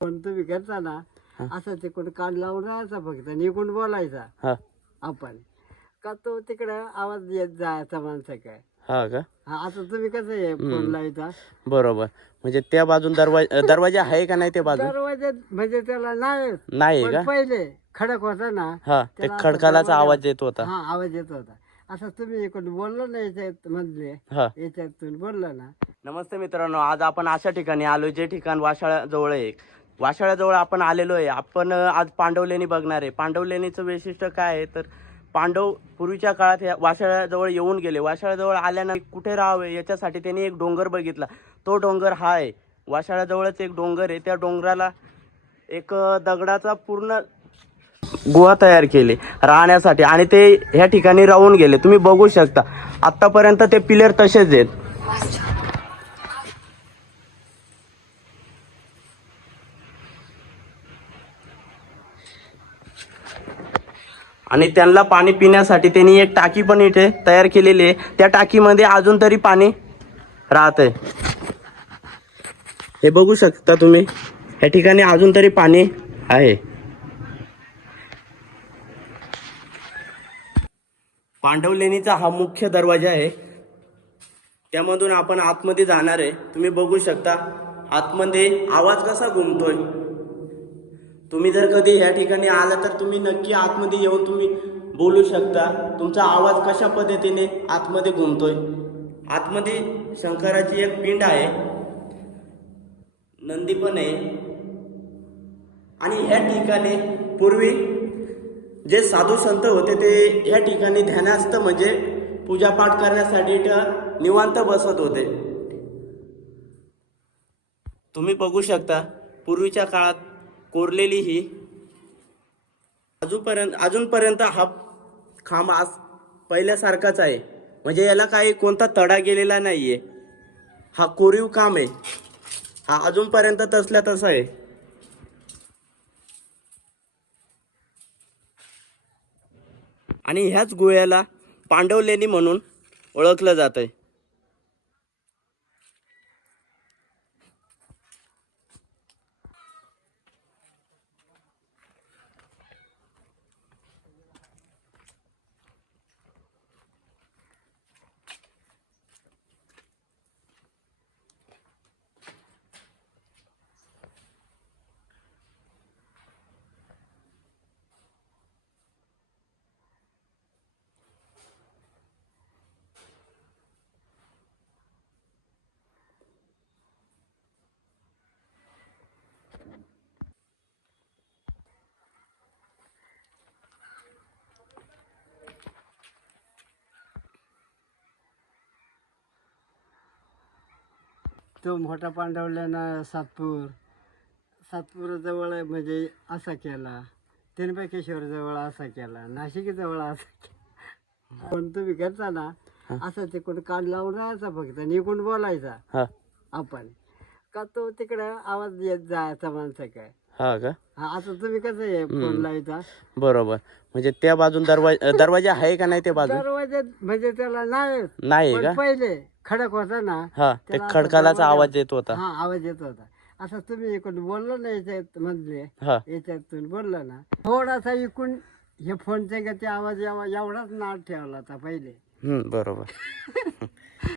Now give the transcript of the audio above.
पण तुम्ही करता ना असं तिकडून कान लावून राहायचा फक्त निघून बोलायचा हा आपण का तो तिकडं आवाज येत जायचा माणसं काय. हा का हा आता तुम्ही कसं आहे फोन लावायचा बरोबर. म्हणजे त्या बाजून दरवाजा आहे का नाही ते बाजू दरवाज्यात म्हणजे त्याला नाही नाही पण का पहिले खडक होता ना हा ते त्याला असं खडकालाचा दरवाजा- आवाज येत होता. हा आवाज येत होता. असं तुम्ही इकडून बोललो ना याच्यात मधले हा याच्यातून बोललो ना. नमस्ते मित्रांनो, आज आपण अशा ठिकाणी आलो जे ठिकाण वाशाळ्याजवळ आहे. वाशाळ्याजवळ आपण आलेलो आहे. आपण आज पांडवलेणी बघणार आहे. पांडवलेणीचं वैशिष्ट्य काय आहे तर पांडव पूर्वीच्या काळात या वाशाळ्याजवळ येऊन गेले. वाशाळ्याजवळ आल्यानंतर कुठे राहावे याच्यासाठी त्यांनी एक डोंगर बघितला. तो डोंगर हा आहे. वाशाळ्याजवळच एक डोंगर आहे. त्या डोंगराला एक दगडाचा पूर्ण गुहा तयार केली राहण्यासाठी आणि ते ह्या ठिकाणी राहून गेले. तुम्ही बघू शकता आतापर्यंत ते पिलर तसेच आहेत. आणि त्यांना पाणी पिण्यासाठी त्यांनी एक टाकी पण इथे तयार केलेली आहे. त्या टाकीमध्ये अजून तरी पाणी राहतंय. हे बघू शकता तुम्ही या ठिकाणी अजून तरी पाणी आहे. पांडवलेणीचा हा मुख्य दरवाजा आहे. त्यामधून आपण आतमध्ये जाणार आहे. तुम्ही बघू शकता आतमध्ये आवाज कसा घुमतोय. तुम्ही जर कधी या ठिकाणी आला तर तुम्ही नक्की आतमध्ये येऊन तुम्ही बोलू शकता. तुमचा आवाज कशा पद्धतीने आतमध्ये घुमतोय. आतमध्ये शंकराची एक पिंड आहे, नंदी पण आहे. आणि ह्या ठिकाणी पूर्वी जे साधू संत होते ते या ठिकाणी ध्यानास्थ म्हणजे पूजापाठ करण्यासाठी निवांत बसत होते. तुम्ही बघू शकता पूर्वीच्या काळात कोरलेली ही अजूनपर्यंत हा खांब आज पहिल्यासारखाच आहे. म्हणजे याला काही कोणता तडा गेलेला नाहीये. हा कोरीव काम आहे. हा अजूनपर्यंत तसल्या तसा आहे. आणि ह्याच गुह्याला पांडवलेणी म्हणून ओळखलं जात आहे. तो मोठा पांडवल्याना सातपूर जवळ म्हणजे असा केला. त्र्यंबकेश्वर जवळ असा केला. नाशिक जवळ असा केला. पण तुम्ही करता ना असं तिकडून कान लावून राहायचा फक्त निघून बोलायचा हा आपण का तो तिकडं आवाज येत जायचा माणसं काय. हा का हा आता तुम्ही कसं आहे फोन लावायचा बरोबर. म्हणजे त्या बाजून दरवाजा आहे का नाही ते बाजू दरवाज्यात म्हणजे त्याला नाही नाही पण का पहिले खडक होता ना हा ते त्याला असं खडकालाचा दरवाजा- आवाज येत होता. हा आवाज येत होता. असं तुम्ही इकडून बोललो ना याच्यात मधले हा याच्यातून बोललो ना थोडासा इकडून हे फोनच्या गती आवाज यावा एवढाच नाद ठेवला होता पहिले. बरोबर.